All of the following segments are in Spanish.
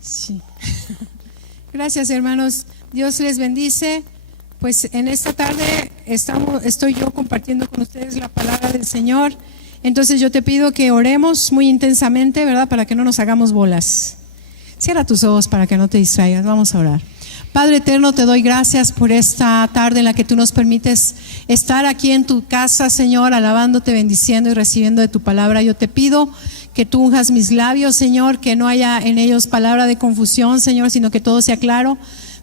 Sí. Gracias, hermanos. Dios les bendice. Pues en esta tarde estoy yo compartiendo con ustedes la palabra del Señor. Entonces yo te pido que oremos muy intensamente, ¿verdad? Para que no nos hagamos bolas. Cierra tus ojos para que no te distraigas. Vamos a orar. Padre eterno, te doy gracias por esta tarde en la que tú nos permites estar aquí en tu casa, Señor, alabándote, bendiciendo y recibiendo de tu palabra. Yo te pido que tú unjas mis labios, Señor, que no haya en ellos palabra de confusión, Señor, sino que todo sea claro.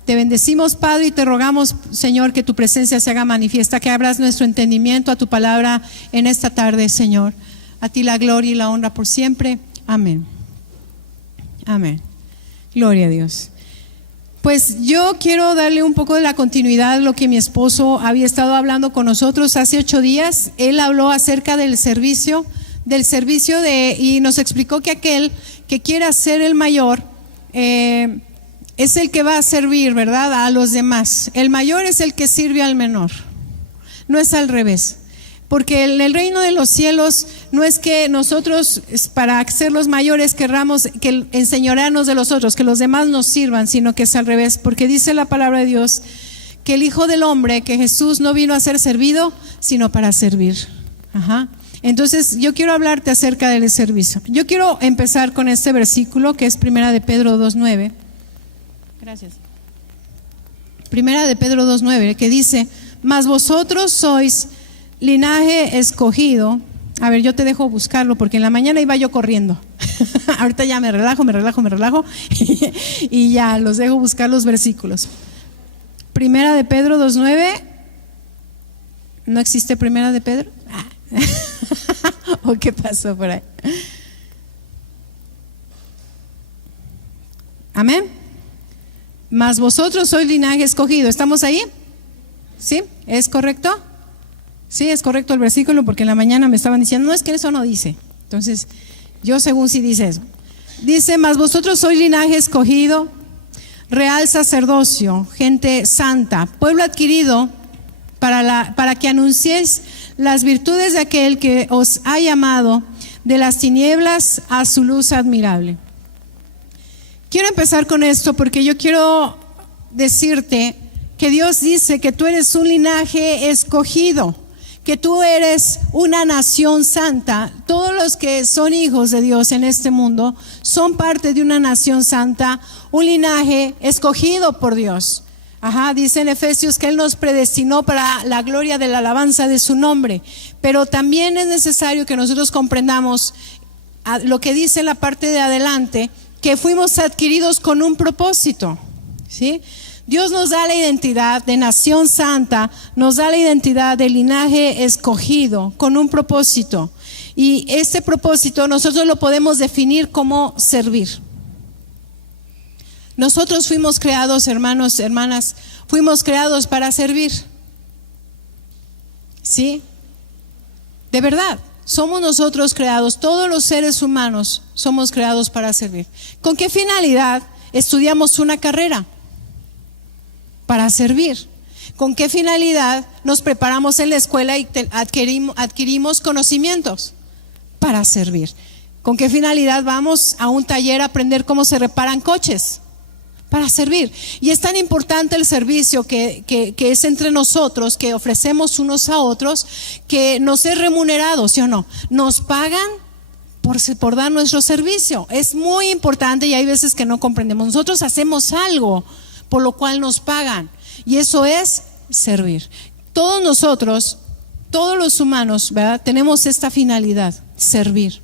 Te bendecimos, Padre, y te rogamos, Señor, que tu presencia se haga manifiesta, que abras nuestro entendimiento a tu palabra en esta tarde, Señor. A ti la gloria y la honra por siempre. Amén. Amén. Gloria a Dios. Pues yo quiero darle un poco de la continuidad a lo que mi esposo había estado hablando con nosotros hace 8 días. Él habló acerca del servicio y nos explicó que aquel que quiera ser el mayor es el que va a servir, ¿verdad?, a los demás. El mayor es el que sirve al menor, no es al revés. Porque en el reino de los cielos no es que nosotros, para ser los mayores, querramos que enseñorearnos de los otros, que los demás nos sirvan, sino que es al revés. Porque dice la palabra de Dios que el Hijo del Hombre, que Jesús no vino a ser servido, sino para servir. Entonces yo quiero hablarte acerca del servicio. Yo quiero empezar con este versículo que es Primera de Pedro 2:9. Gracias. Primera de Pedro 2:9, que dice: mas vosotros sois linaje escogido. A ver, yo te dejo buscarlo porque en la mañana iba yo corriendo. Ahorita ya me relajo y ya los dejo buscar los versículos. Primera de Pedro 2:9. ¿No existe Primera de Pedro? ¿O qué pasó por ahí? Amén. Mas vosotros sois linaje escogido. ¿Estamos ahí? ¿Sí? ¿Es correcto? Sí, es correcto el versículo, porque en la mañana me estaban diciendo, no, es que eso no dice. Entonces, yo según sí dice eso. Dice: mas vosotros sois linaje escogido, real sacerdocio, gente santa, pueblo adquirido, para que anunciéis las virtudes de aquel que os ha llamado de las tinieblas a su luz admirable. Quiero empezar con esto porque yo quiero decirte que Dios dice que tú eres un linaje escogido, que tú eres una nación santa. Todos los que son hijos de Dios en este mundo son parte de una nación santa, un linaje escogido por Dios. Dice en Efesios que Él nos predestinó para la gloria de la alabanza de su nombre. Pero también es necesario que nosotros comprendamos lo que dice en la parte de adelante, que fuimos adquiridos con un propósito, ¿sí? Dios nos da la identidad de nación santa, nos da la identidad de linaje escogido con un propósito. Y este propósito nosotros lo podemos definir como servir. Nosotros fuimos creados, hermanos, hermanas, fuimos creados para servir. ¿Sí? De verdad, somos nosotros creados, todos los seres humanos somos creados para servir. ¿Con qué finalidad estudiamos una carrera? Para servir. ¿Con qué finalidad nos preparamos en la escuela y adquirimos conocimientos? Para servir. ¿Con qué finalidad vamos a un taller a aprender cómo se reparan coches? Para servir. Y es tan importante el servicio que es entre nosotros, que ofrecemos unos a otros, que nos es remunerado, ¿sí o no? Nos pagan por dar nuestro servicio. Es muy importante y hay veces que no comprendemos. Nosotros hacemos algo por lo cual nos pagan, y eso es servir. Todos nosotros, todos los humanos, ¿verdad?, tenemos esta finalidad: servir.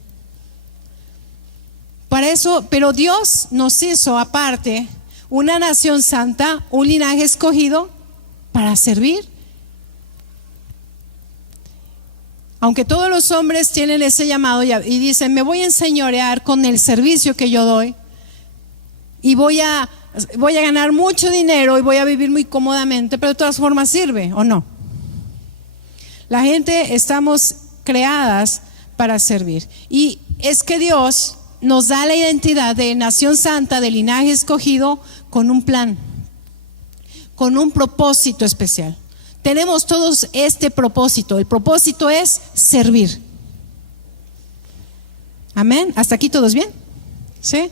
Para eso, pero Dios nos hizo aparte una nación santa, un linaje escogido para servir. Aunque todos los hombres tienen ese llamado y dicen: me voy a enseñorear con el servicio que yo doy y voy a ganar mucho dinero y voy a vivir muy cómodamente, pero de todas formas sirve, ¿o no? La gente estamos creadas para servir, y es que Dios nos da la identidad de nación santa, de linaje escogido, con un plan, con un propósito especial. Tenemos todos este propósito. El propósito es servir. Amén. ¿Hasta aquí todos bien? ¿Sí?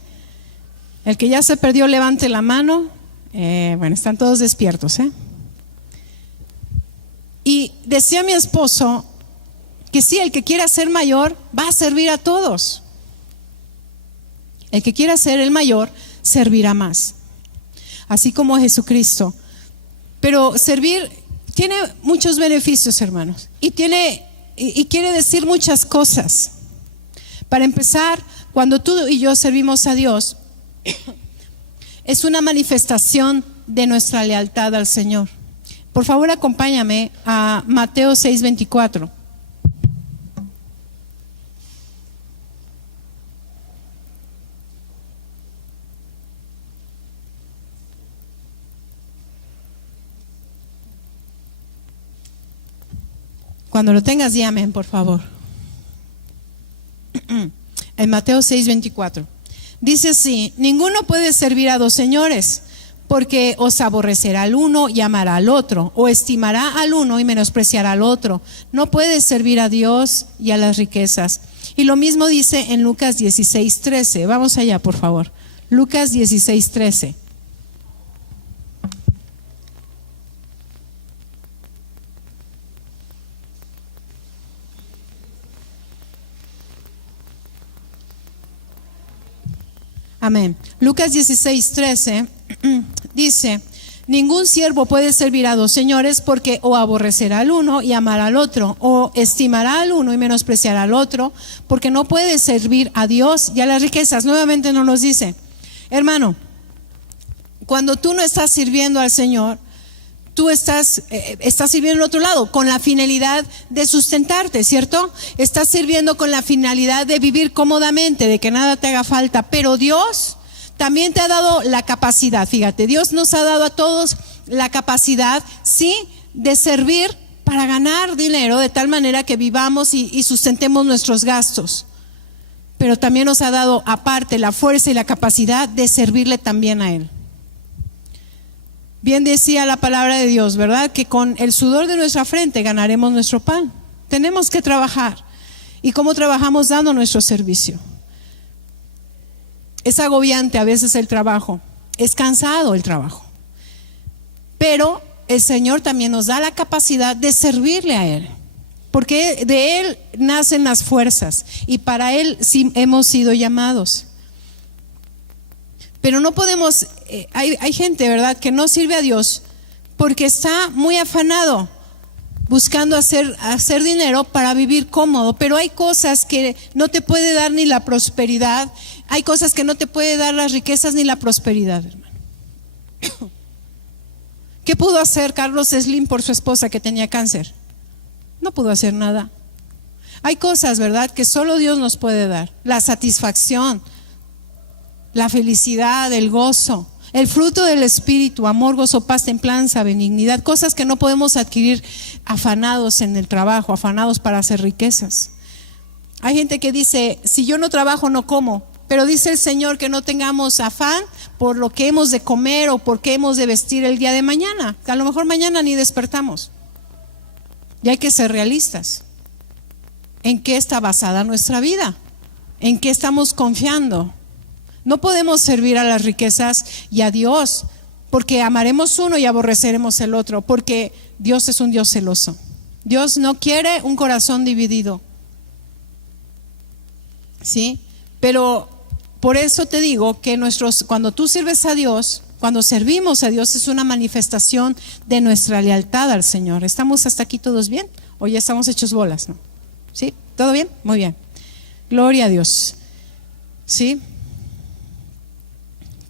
El que ya se perdió, levante la mano. Bueno, están todos despiertos, Y decía mi esposo que sí, el que quiera ser mayor va a servir a todos. El que quiera ser el mayor servirá más, así como Jesucristo. Pero servir tiene muchos beneficios, hermanos, y quiere decir muchas cosas. Para empezar, cuando tú y yo servimos a Dios, es una manifestación de nuestra lealtad al Señor. Por favor, acompáñame a Mateo 6:24. Cuando lo tengas, llamen, por favor. En Mateo 6:24 dice así: ninguno puede servir a dos señores, porque os aborrecerá al uno y amará al otro, o estimará al uno y menospreciará al otro. No puedes servir a Dios y a las riquezas. Y lo mismo dice en Lucas 16:13. Vamos allá, por favor. Lucas 16:13. Amén. Lucas 16:13 dice: ningún siervo puede servir a dos señores, porque o aborrecerá al uno y amará al otro, o estimará al uno y menospreciará al otro, porque no puede servir a Dios y a las riquezas. Nuevamente nos los dice. Hermano, cuando tú no estás sirviendo al Señor, tú estás sirviendo al otro lado con la finalidad de sustentarte, ¿cierto? Estás sirviendo con la finalidad de vivir cómodamente, de que nada te haga falta. Pero Dios también te ha dado la capacidad, fíjate, Dios nos ha dado a todos la capacidad, sí, de servir para ganar dinero, de tal manera que vivamos y sustentemos nuestros gastos. Pero también nos ha dado aparte la fuerza y la capacidad de servirle también a Él. Bien decía la palabra de Dios, ¿verdad? Que con el sudor de nuestra frente ganaremos nuestro pan. Tenemos que trabajar. ¿Y cómo trabajamos? Dando nuestro servicio. Es agobiante a veces el trabajo, es cansado el trabajo. Pero el Señor también nos da la capacidad de servirle a Él, porque de Él nacen las fuerzas y para Él sí hemos sido llamados. Pero no podemos, hay gente, ¿verdad?, que no sirve a Dios porque está muy afanado buscando hacer dinero para vivir cómodo. Pero hay cosas que no te puede dar ni la prosperidad, hay cosas que no te puede dar las riquezas ni la prosperidad, hermano. ¿Qué pudo hacer Carlos Slim por su esposa que tenía cáncer? No pudo hacer nada. Hay cosas, ¿verdad?, que solo Dios nos puede dar: la satisfacción, la felicidad, el gozo, el fruto del Espíritu, amor, gozo, paz, templanza, benignidad, cosas que no podemos adquirir afanados en el trabajo, afanados para hacer riquezas. Hay gente que dice: si yo no trabajo no como. Pero dice el Señor que no tengamos afán por lo que hemos de comer o por qué hemos de vestir el día de mañana, que a lo mejor mañana ni despertamos. Y hay que ser realistas. ¿En qué está basada nuestra vida? ¿En qué estamos confiando? No podemos servir a las riquezas y a Dios, porque amaremos uno y aborreceremos el otro, porque Dios es un Dios celoso. Dios no quiere un corazón dividido, ¿sí? Pero por eso te digo que cuando tú sirves a Dios, cuando servimos a Dios, es una manifestación de nuestra lealtad al Señor. ¿Estamos hasta aquí todos bien? ¿O ya estamos hechos bolas, no? ¿Sí? ¿Todo bien? Muy bien. Gloria a Dios. ¿Sí?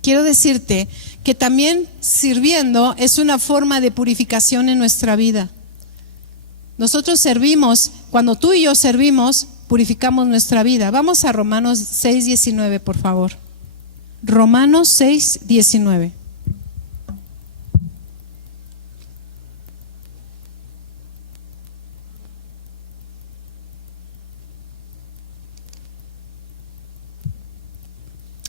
Quiero decirte que también sirviendo es una forma de purificación en nuestra vida. Nosotros servimos, cuando tú y yo servimos, purificamos nuestra vida. Vamos a Romanos 6:19, por favor. Romanos 6:19.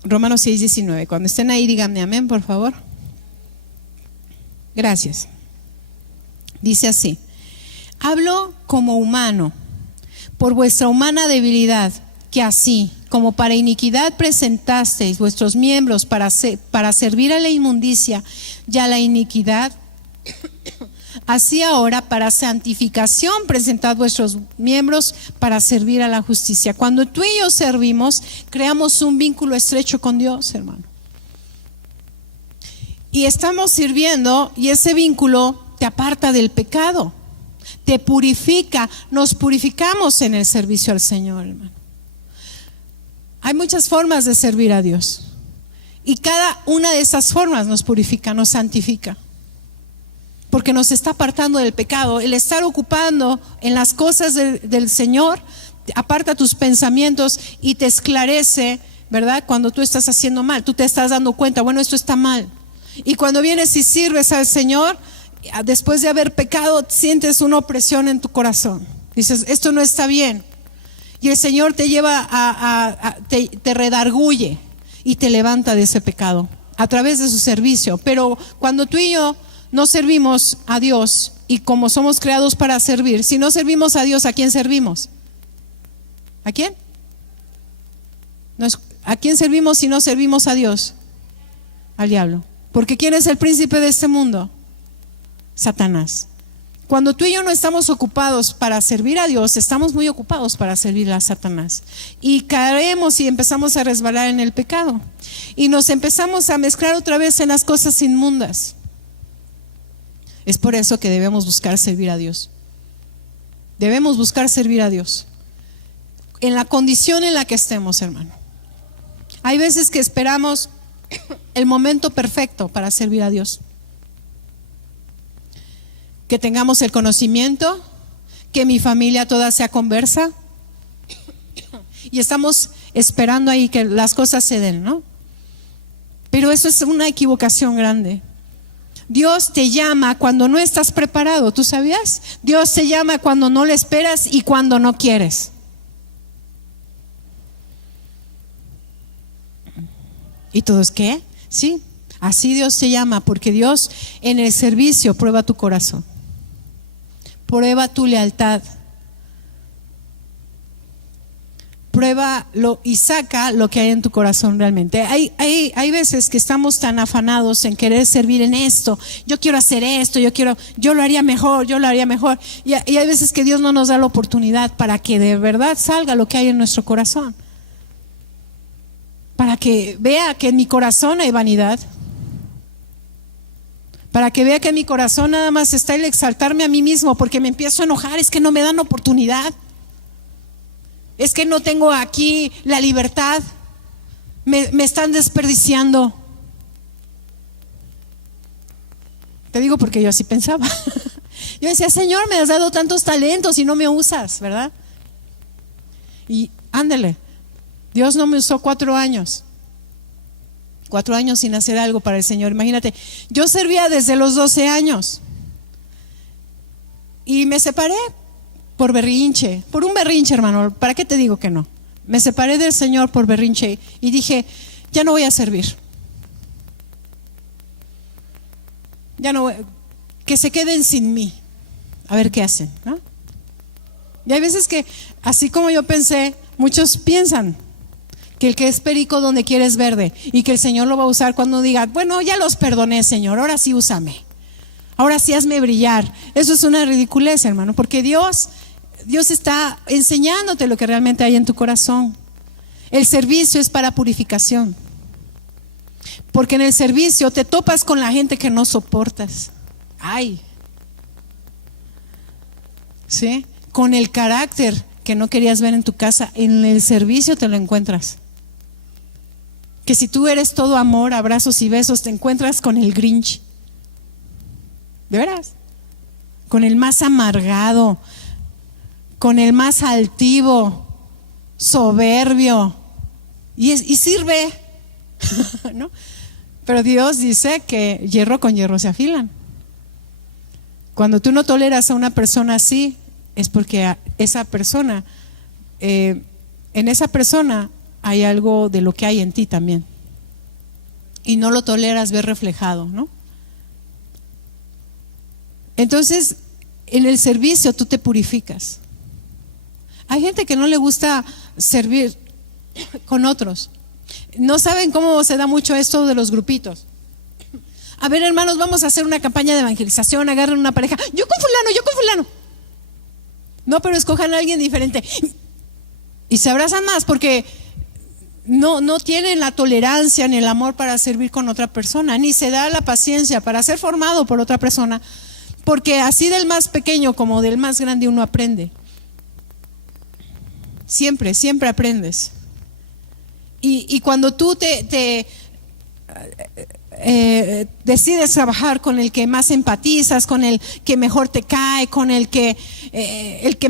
Romanos 6:19. Cuando estén ahí, díganme amén, por favor. Gracias. Dice así: hablo como humano, por vuestra humana debilidad, que así como para iniquidad presentasteis vuestros miembros para servir a la inmundicia y a la iniquidad, así ahora para santificación presentad vuestros miembros para servir a la justicia. Cuando tú y yo servimos, creamos un vínculo estrecho con Dios, hermano. Y estamos sirviendo y ese vínculo te aparta del pecado, te purifica, nos purificamos en el servicio al Señor, hermano. Hay muchas formas de servir a Dios y cada una de esas formas nos purifica, nos santifica, porque nos está apartando del pecado. El estar ocupando en las cosas del Señor aparta tus pensamientos y te esclarece, ¿verdad? Cuando tú estás haciendo mal, tú te estás dando cuenta, bueno, esto está mal. Y cuando vienes y sirves al Señor, después de haber pecado, sientes una opresión en tu corazón. Dices, esto no está bien. Y el Señor te lleva te redarguye y te levanta de ese pecado a través de su servicio. Pero cuando tú y yo no servimos a Dios, y como somos creados para servir, si no servimos a Dios, ¿a quién servimos? ¿A quién? ¿A quién servimos si no servimos a Dios? Al diablo. Porque ¿quién es el príncipe de este mundo? Satanás. Cuando tú y yo no estamos ocupados para servir a Dios, estamos muy ocupados para servir a Satanás. Y caemos y empezamos a resbalar en el pecado. Y nos empezamos a mezclar otra vez en las cosas inmundas. Es por eso que debemos buscar servir a Dios. Debemos buscar servir a Dios. En la condición en la que estemos, hermano. Hay veces que esperamos el momento perfecto para servir a Dios. Que tengamos el conocimiento, que mi familia toda sea conversa, y estamos esperando ahí que las cosas se den, ¿no? Pero eso es una equivocación grande. Dios te llama cuando no estás preparado, ¿tú sabías? Dios te llama cuando no le esperas y cuando no quieres. ¿Y todos qué? Sí, así Dios te llama, porque Dios en el servicio prueba tu corazón, prueba tu lealtad, pruébalo y saca lo que hay en tu corazón realmente. Hay veces que estamos tan afanados en querer servir en esto, yo quiero hacer esto, yo lo haría mejor, y hay veces que Dios no nos da la oportunidad para que de verdad salga lo que hay en nuestro corazón, para que vea que en mi corazón hay vanidad, para que vea que en mi corazón nada más está el exaltarme a mí mismo, porque me empiezo a enojar, es que no me dan oportunidad, es que no tengo aquí la libertad, me están desperdiciando. Te digo porque yo así pensaba. Yo decía, Señor, me has dado tantos talentos y no me usas, ¿verdad? Y ándale, Dios no me usó 4 años. 4 años sin hacer algo para el Señor. Imagínate, yo servía desde los 12 años y me separé por un berrinche, hermano. ¿Para qué te digo que no? Me separé del Señor por berrinche y dije, ya no voy a servir. Ya no voy, que se queden sin mí, a ver qué hacen, ¿no? Y hay veces que, así como yo pensé, muchos piensan que el que es perico donde quiere es verde, y que el Señor lo va a usar cuando diga, bueno, ya los perdoné, Señor, ahora sí úsame, ahora sí hazme brillar. Eso es una ridiculez, hermano, porque Dios está enseñándote lo que realmente hay en tu corazón. El servicio es para purificación, porque en el servicio te topas con la gente que no soportas. Ay, ¿sí? Con el carácter que no querías ver en tu casa, en el servicio te lo encuentras. Que si tú eres todo amor, abrazos y besos, te encuentras con el Grinch. ¿De veras? Con el más amargado, con el más altivo, soberbio, y sirve, ¿no? Pero Dios dice que hierro con hierro se afilan. Cuando tú no toleras a una persona así, es porque esa persona, en esa persona hay algo de lo que hay en ti también, y no lo toleras ver reflejado, ¿no? Entonces, en el servicio tú te purificas. Hay gente que no le gusta servir con otros. No saben cómo se da mucho esto de los grupitos. A ver, hermanos, vamos a hacer una campaña de evangelización, agarren una pareja. Yo con fulano. No, pero escojan a alguien diferente. Y se abrazan más porque no tienen la tolerancia ni el amor para servir con otra persona, ni se da la paciencia para ser formado por otra persona, porque así del más pequeño como del más grande uno aprende. Siempre aprendes. Y cuando tú decides trabajar con el que más empatizas, con el que mejor te cae, con el que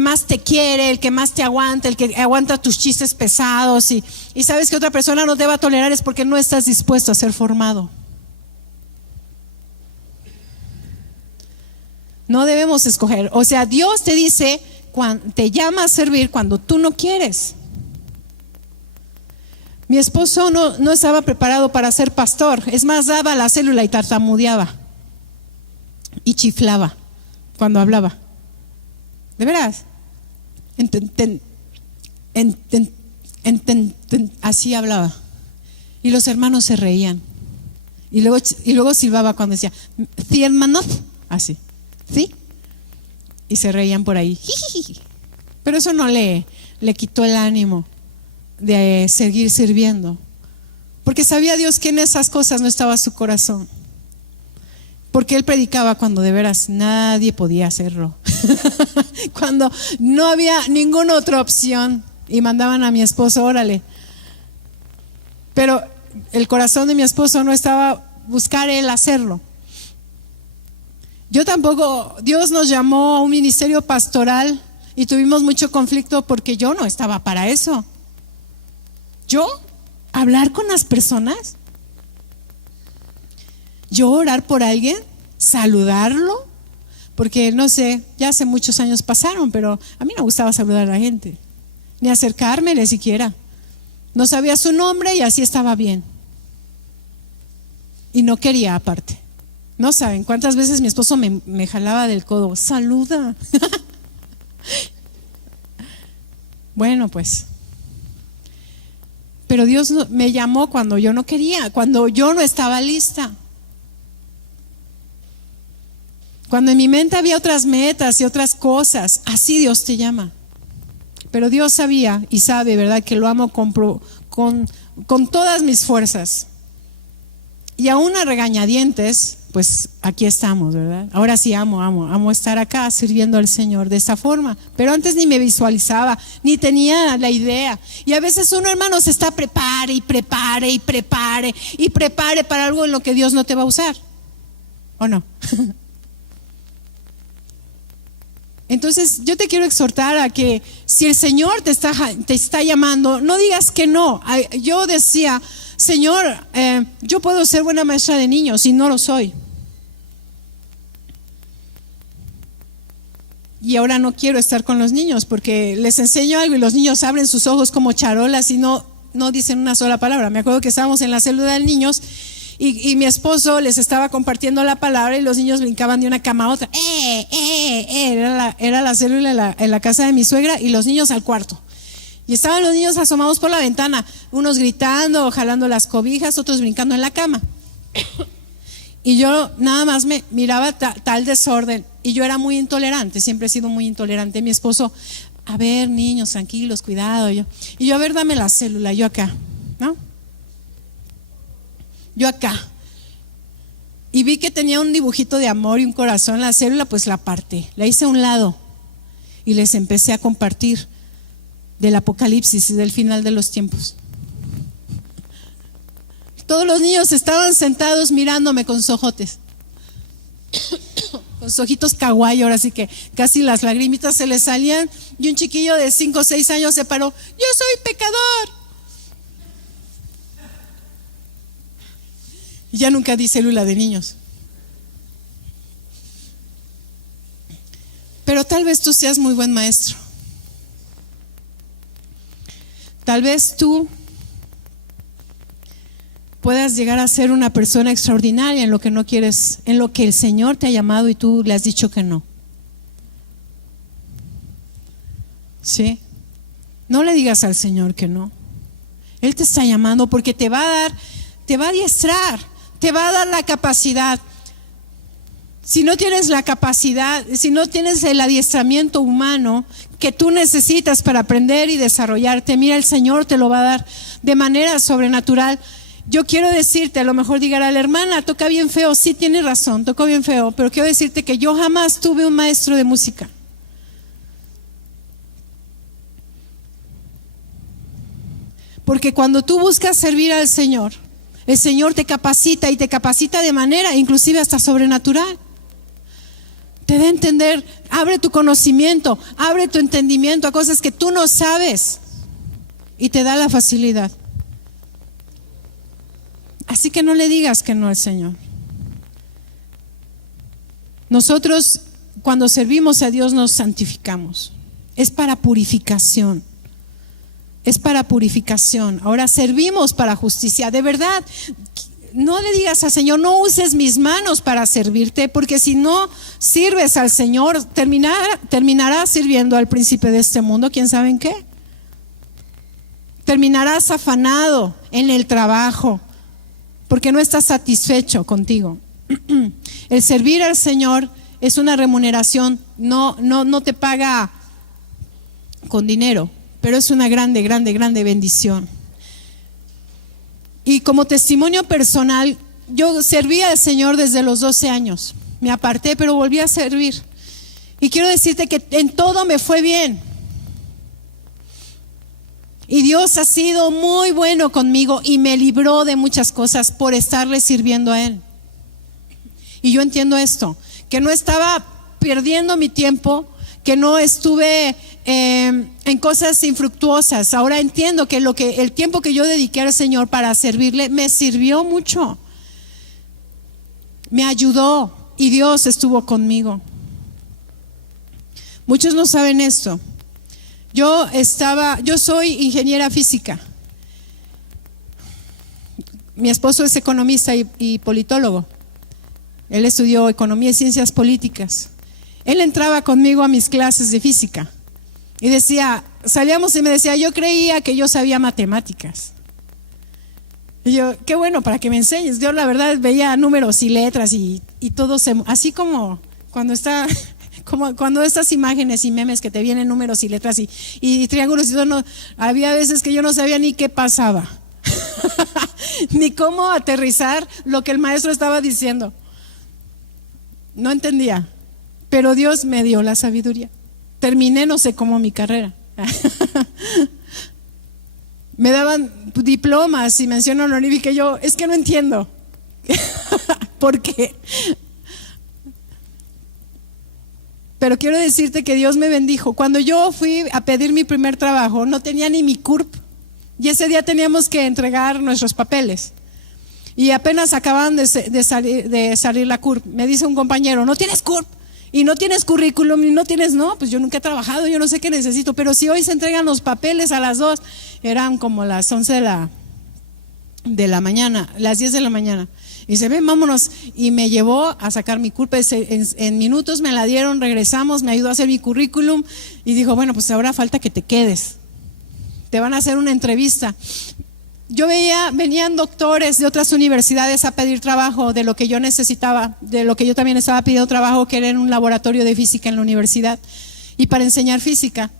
más te quiere, el que más te aguanta, el que aguanta tus chistes pesados, y sabes que otra persona no te va a tolerar, es porque no estás dispuesto a ser formado. No debemos escoger. O sea, Dios te dice, te llama a servir cuando tú no quieres. Mi esposo no estaba preparado para ser pastor. Es más, daba la célula y tartamudeaba y chiflaba cuando hablaba. ¿De veras? Así hablaba. Y los hermanos se reían. Y luego silbaba cuando decía, ¿sí, hermanos? Así, ¿sí? Y se reían por ahí. Pero eso no le quitó el ánimo de seguir sirviendo, porque sabía Dios que en esas cosas no estaba su corazón, porque él predicaba cuando de veras nadie podía hacerlo cuando no había ninguna otra opción y mandaban a mi esposo, órale. Pero el corazón de mi esposo no estaba buscar él hacerlo. Yo tampoco. Dios nos llamó a un ministerio pastoral y tuvimos mucho conflicto porque yo no estaba para eso. ¿Yo? ¿Hablar con las personas? ¿Yo orar por alguien? ¿Saludarlo? Porque no sé, ya hace muchos años pasaron, pero a mí no me gustaba saludar a la gente, ni acercármele siquiera. No sabía su nombre y así estaba bien. Y no quería aparte. No saben cuántas veces mi esposo me jalaba del codo. Saluda. Bueno, pues. Pero Dios me llamó cuando yo no quería, cuando yo no estaba lista. Cuando en mi mente había otras metas y otras cosas. Así Dios te llama. Pero Dios sabía y sabe, ¿verdad?, que lo amo con todas mis fuerzas. Y aún a regañadientes, pues aquí estamos, ¿verdad? Ahora sí amo estar acá sirviendo al Señor de esa forma. Pero antes ni me visualizaba, ni tenía la idea. Y a veces uno, hermano, se está prepare para algo en lo que Dios no te va a usar. ¿O no? Entonces yo te quiero exhortar a que si el Señor te está llamando, no digas que no. Yo decía, Señor, yo puedo ser buena maestra de niños y no lo soy. Y ahora no quiero estar con los niños porque les enseño algo y los niños abren sus ojos como charolas y no dicen una sola palabra. Me acuerdo que estábamos en la célula de niños y mi esposo les estaba compartiendo la palabra y los niños brincaban de una cama a otra. Era la célula en la casa de mi suegra y los niños al cuarto. Y estaban los niños asomados por la ventana, unos gritando, jalando las cobijas, otros brincando en la cama. Y yo nada más me miraba tal desorden. Y yo era muy intolerante, siempre he sido muy intolerante. Mi esposo, a ver, niños, tranquilos, cuidado. Y yo, a ver, dame la célula, yo acá, ¿no? Yo acá. Y vi que tenía un dibujito de amor y un corazón. La célula, pues la aparté, la hice a un lado. Y les empecé a compartir del Apocalipsis y del final de los tiempos. Todos los niños estaban sentados mirándome con sus ojotes, con sus ojitos kawaii, ahora sí que casi las lagrimitas se les salían. Y un chiquillo de 5 o 6 años se paró: yo soy pecador. Y ya nunca di célula de niños. Pero tal vez tú seas muy buen maestro. Tal vez tú puedas llegar a ser una persona extraordinaria en lo que no quieres, en lo que el Señor te ha llamado y tú le has dicho que no. ¿Sí? No le digas al Señor que no. Él te está llamando porque te va a dar, te va a adiestrar, te va a dar la capacidad. Si no tienes la capacidad, si no tienes el adiestramiento humano que tú necesitas para aprender y desarrollarte, mira, el Señor te lo va a dar de manera sobrenatural. Yo quiero decirte, a lo mejor diga la hermana, toca bien feo. Sí, tiene razón, tocó bien feo, pero quiero decirte que yo jamás tuve un maestro de música. Porque cuando tú buscas servir al Señor, el Señor te capacita y te capacita de manera inclusive hasta sobrenatural. Te da a entender, abre tu conocimiento, abre tu entendimiento a cosas que tú no sabes y te da la facilidad. Así que no le digas que no al Señor. Nosotros cuando servimos a Dios nos santificamos. Es para purificación. Es para purificación. Ahora servimos para justicia. De verdad, no le digas al Señor, no uses mis manos para servirte, porque si no sirves al Señor, terminarás sirviendo al príncipe de este mundo. ¿Quién sabe en qué? Terminarás afanado en el trabajo, porque no estás satisfecho contigo. El servir al Señor es una remuneración, no te paga con dinero, pero es una grande bendición. Y como testimonio personal, yo serví al Señor desde los 12 años. Me aparté, pero volví a servir. Y quiero decirte que en todo me fue bien. Y Dios ha sido muy bueno conmigo y me libró de muchas cosas por estarle sirviendo a Él. Y yo entiendo esto, que no estaba perdiendo mi tiempo, que no estuve en cosas infructuosas. Ahora entiendo que el tiempo que yo dediqué al Señor para servirle me sirvió mucho, me ayudó y Dios estuvo conmigo. Muchos no saben esto. Yo soy ingeniera física. Mi esposo es economista y politólogo. Él estudió economía y ciencias políticas. Él entraba conmigo a mis clases de física y salíamos y me decía, yo creía que yo sabía matemáticas. Y yo, qué bueno, para que me enseñes. Yo la verdad veía números y letras y todo así como cuando estas imágenes y memes que te vienen números y letras y triángulos y todo, había veces que yo no sabía ni qué pasaba, ni cómo aterrizar lo que el maestro estaba diciendo. No entendía. Pero Dios me dio la sabiduría. Terminé no sé cómo mi carrera. Me daban diplomas y mención honorífica y yo, es que no entiendo. ¿Por qué? Pero quiero decirte que Dios me bendijo. Cuando yo fui a pedir mi primer trabajo, no tenía ni mi CURP. Y ese día teníamos que entregar nuestros papeles. Y apenas acababan de salir la CURP. Me dice un compañero, ¿no tienes CURP? Y no tienes currículum, y no, pues yo nunca he trabajado, yo no sé qué necesito, pero si hoy se entregan los papeles a las 2, eran como las 11 de la mañana, las 10 de la mañana. Y dice, ven, vámonos. Y me llevó a sacar mi CURP, en minutos me la dieron, regresamos, me ayudó a hacer mi currículum y dijo, bueno, pues ahora falta que te quedes. Te van a hacer una entrevista. Yo venían doctores de otras universidades a pedir trabajo de lo que yo necesitaba, de lo que yo también estaba pidiendo trabajo, que era en un laboratorio de física en la universidad y para enseñar física.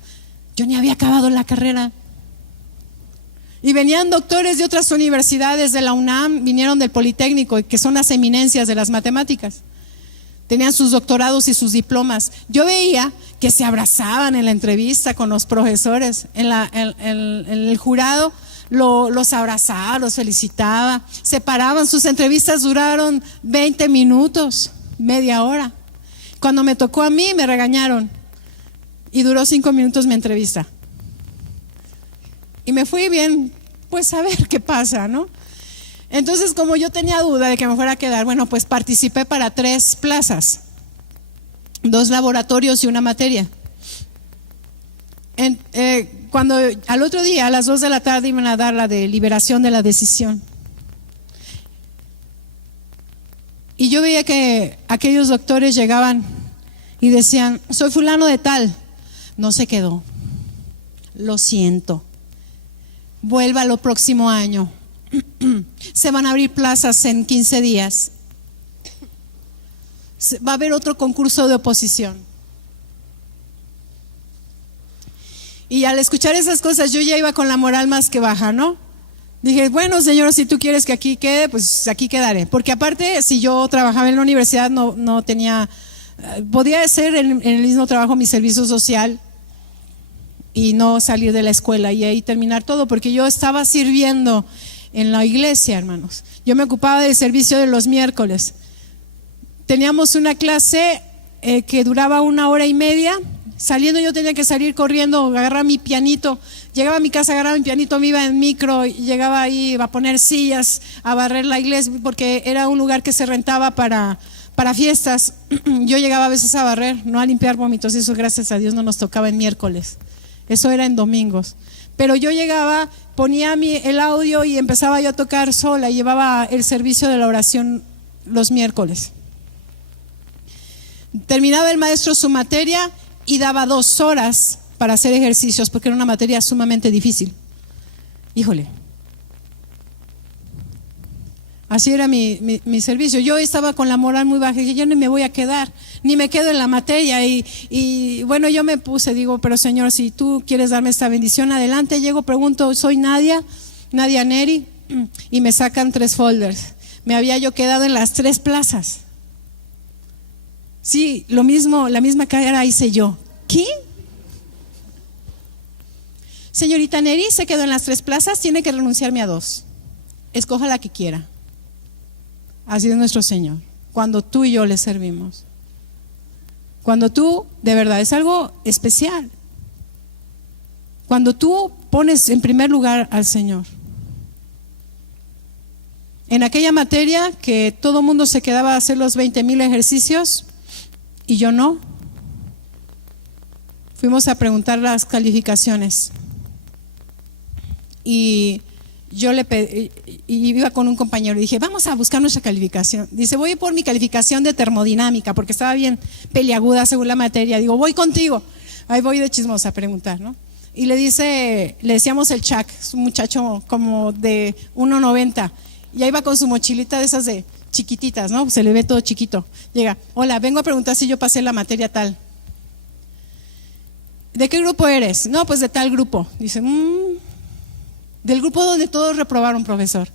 Yo ni había acabado la carrera. Y venían doctores de otras universidades, de la UNAM, vinieron del Politécnico, que son las eminencias de las matemáticas. Tenían sus doctorados y sus diplomas. Yo veía que se abrazaban en la entrevista con los profesores, en el jurado. Los abrazaba, los felicitaba, se paraban, sus entrevistas duraron 20 minutos, media hora. Cuando me tocó a mí me regañaron y duró 5 minutos mi entrevista. Y me fui bien, pues a ver qué pasa, ¿no? Entonces, como yo tenía duda de que me fuera a quedar, bueno, pues participé para 3 plazas, 2 laboratorios y una materia. Cuando al otro día a las 2 de la tarde iban a dar la deliberación de la decisión y yo veía que aquellos doctores llegaban y decían, soy fulano de tal, no se quedó, lo siento, vuelva el próximo año. Se van a abrir plazas en 15 días. Va a haber otro concurso de oposición. Y al escuchar esas cosas yo ya iba con la moral más que baja, ¿no? Dije, bueno, Señor, si tú quieres que aquí quede, pues aquí quedaré. Porque aparte, si yo trabajaba en la universidad, no tenía, podía hacer en el mismo trabajo mi servicio social y no salir de la escuela y ahí terminar todo, porque yo estaba sirviendo en la iglesia, hermanos. Yo me ocupaba del servicio de los miércoles. Teníamos una clase que duraba 1 hora y media. Saliendo yo tenía que salir corriendo, agarrar mi pianito. Llegaba a mi casa, agarraba mi pianito, me iba en micro, y llegaba ahí a poner sillas, a barrer la iglesia, porque era un lugar que se rentaba para fiestas. Yo llegaba a veces a barrer, no a limpiar vómitos, eso gracias a Dios no nos tocaba en miércoles, eso era en domingos. Pero yo llegaba, ponía el audio y empezaba yo a tocar sola, llevaba el servicio de la oración los miércoles. Terminaba el maestro su materia y daba 2 horas para hacer ejercicios, porque era una materia sumamente difícil. Híjole, así era mi servicio. Yo estaba con la moral muy baja, y yo no me voy a quedar, ni me quedo en la materia. Y bueno, yo me puse, digo, pero Señor, si tú quieres darme esta bendición, adelante. Llego, pregunto, soy Nadia Neri, y me sacan 3 folders. Me había yo quedado en las 3 plazas. Sí, lo mismo, la misma cara hice yo. ¿Qué? Señorita Neri se quedó en las 3 plazas, tiene que renunciarme a 2. Escoja la que quiera. Así es nuestro Señor, cuando tú y yo le servimos. Cuando tú, de verdad, es algo especial. Cuando tú pones en primer lugar al Señor. En aquella materia que todo mundo se quedaba a hacer los 20,000 ejercicios y yo no. Fuimos a preguntar las calificaciones y yo le pedí, y iba con un compañero y dije, vamos a buscar nuestra calificación. Dice, voy por mi calificación de termodinámica, porque estaba bien peliaguda según la materia. Digo, voy contigo. Ahí voy de chismosa a preguntar, ¿no? Y le decíamos el Chuck, es un muchacho como de 1.90, y ahí va con su mochilita de esas de chiquititas, ¿no? Se le ve todo chiquito. Llega, hola, vengo a preguntar si yo pasé la materia tal. ¿De qué grupo eres? No, pues de tal grupo. Dice, del grupo donde todos reprobaron, profesor.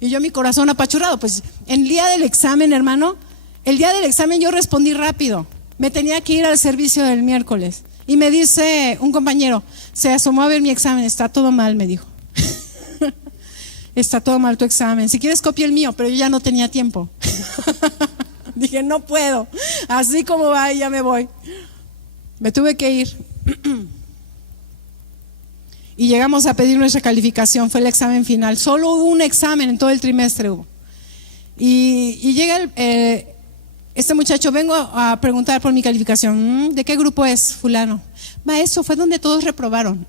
Y yo, mi corazón apachurrado, pues el día del examen, hermano, el día del examen yo respondí rápido. Me tenía que ir al servicio del miércoles. Y me dice un compañero, se asomó a ver mi examen, está todo mal, me dijo. Está todo mal tu examen, si quieres copia el mío, pero yo ya no tenía tiempo. Dije, no puedo, así como va, ya me voy. Me tuve que ir. Y llegamos a pedir nuestra calificación, fue el examen final. Solo hubo un examen en todo el trimestre hubo. Y llega este muchacho, vengo a preguntar por mi calificación. ¿De qué grupo es fulano? Maestro, fue donde todos reprobaron.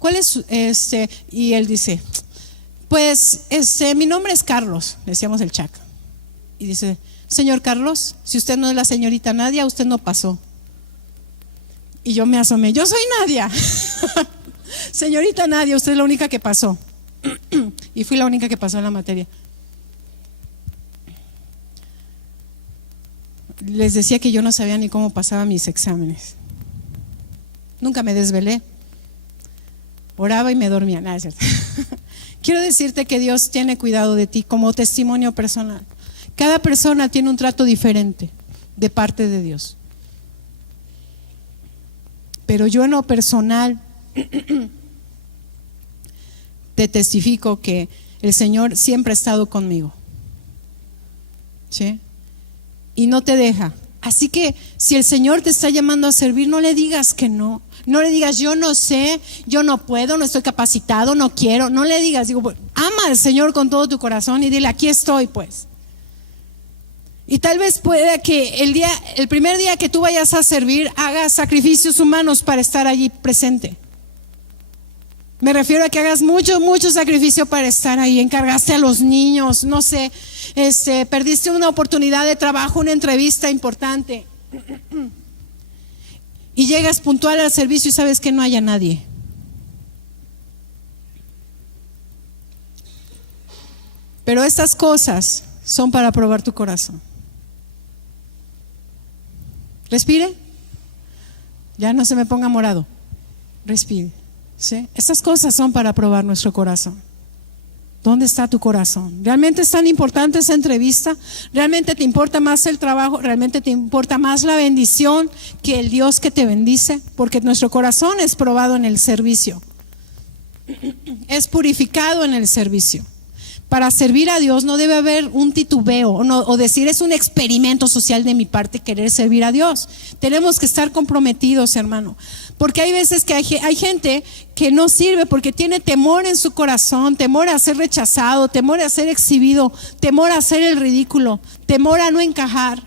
¿Cuál es Y él dice, pues mi nombre es Carlos, le decíamos el Chuck. Y dice, señor Carlos, si usted no es la señorita Nadia, usted no pasó. Y yo me asomé, yo soy Nadia. Señorita Nadia, usted es la única que pasó. Y fui la única que pasó en la materia. Les decía que yo no sabía ni cómo pasaba mis exámenes. Nunca me desvelé. Oraba y me dormía. Nada, es cierto. Quiero decirte que Dios tiene cuidado de ti como testimonio personal. Cada persona tiene un trato diferente de parte de Dios. Pero yo en lo personal te testifico que el Señor siempre ha estado conmigo. ¿Sí? Y no te deja. Así que si el Señor te está llamando a servir, no le digas que no. No le digas, yo no sé, yo no puedo, no estoy capacitado, no quiero. No le digas, digo, ama al Señor con todo tu corazón y dile, aquí estoy pues. Y tal vez pueda que el primer día que tú vayas a servir, hagas sacrificios humanos para estar allí presente. Me refiero a que hagas mucho sacrificio para estar ahí. Encargaste a los niños, no sé, perdiste una oportunidad de trabajo, una entrevista importante. Y llegas puntual al servicio y sabes que no haya nadie. Pero estas cosas son para probar tu corazón. Respire. Ya no se me ponga morado. Respire. ¿Sí? Estas cosas son para probar nuestro corazón. ¿Dónde está tu corazón? ¿Realmente es tan importante esa entrevista? ¿Realmente te importa más el trabajo? ¿Realmente te importa más la bendición que el Dios que te bendice? Porque nuestro corazón es probado en el servicio. Es purificado en el servicio. Para servir a Dios no debe haber un titubeo o decir es un experimento social de mi parte querer servir a Dios. Tenemos que estar comprometidos, hermano. Porque hay veces que hay gente que no sirve porque tiene temor en su corazón, temor a ser rechazado, temor a ser exhibido, temor a hacer el ridículo, temor a no encajar.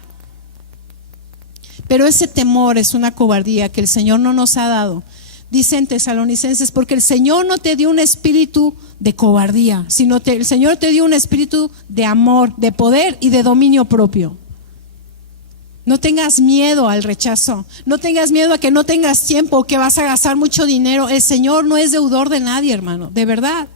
Pero ese temor es una cobardía que el Señor no nos ha dado. Dicen Tesalonicenses, porque el Señor no te dio un espíritu de cobardía, sino el Señor te dio un espíritu de amor, de poder y de dominio propio. No tengas miedo al rechazo, no tengas miedo a que no tengas tiempo o que vas a gastar mucho dinero. El Señor no es deudor de nadie, hermano, de verdad.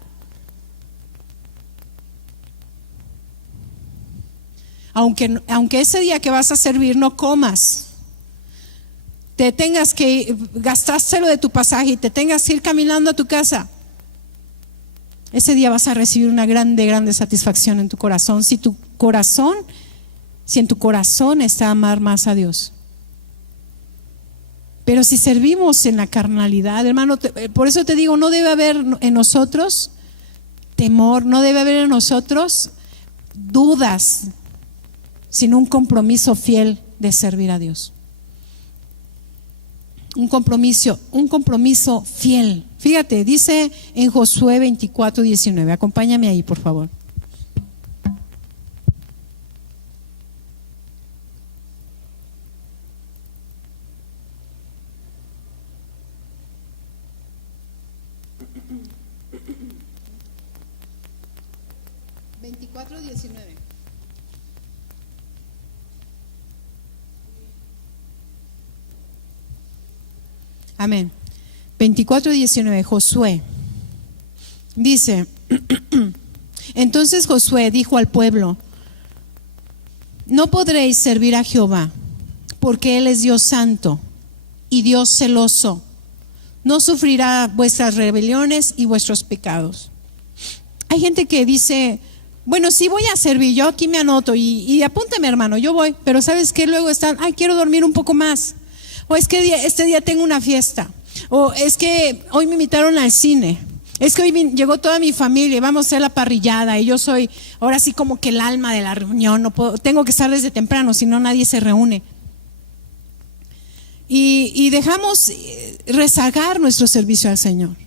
Aunque ese día que vas a servir no comas, te tengas que gastárselo de tu pasaje y te tengas que ir caminando a tu casa, ese día vas a recibir una grande satisfacción en tu corazón. Si en tu corazón está amar más a Dios. Pero si servimos en la carnalidad, hermano, por eso te digo, no debe haber en nosotros temor, no debe haber en nosotros dudas, sino un compromiso fiel de servir a Dios. Un compromiso fiel. Fíjate, dice en Josué 24:19. Acompáñame ahí, por favor. Amén. 24:19, Josué dice: entonces Josué dijo al pueblo: no podréis servir a Jehová, porque Él es Dios santo y Dios celoso. No sufrirá vuestras rebeliones y vuestros pecados. Hay gente que dice: bueno, sí voy a servir, yo aquí me anoto y apúntame, hermano, yo voy. Pero ¿sabes qué? Luego están: ay, quiero dormir un poco más. O es que este día tengo una fiesta. O es que hoy me invitaron al cine. Es que hoy llegó toda mi familia y vamos a hacer la parrillada. Y yo soy ahora sí como que el alma de la reunión. No puedo, tengo que estar desde temprano, si no nadie se reúne. Y dejamos rezagar nuestro servicio al Señor.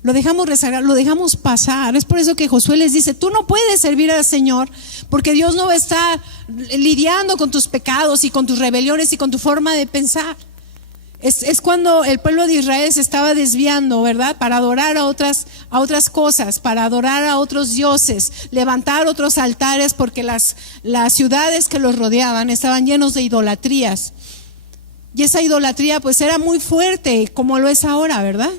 Lo dejamos rezagar, lo dejamos pasar. Es por eso que Josué les dice: tú no puedes servir al Señor, porque Dios no va a estar lidiando con tus pecados y con tus rebeliones y con tu forma de pensar. Es cuando el pueblo de Israel se estaba desviando, ¿verdad? Para adorar a otras cosas, para adorar a otros dioses, levantar otros altares, porque las ciudades que los rodeaban estaban llenos de idolatrías. Y esa idolatría pues era muy fuerte, como lo es ahora, ¿verdad?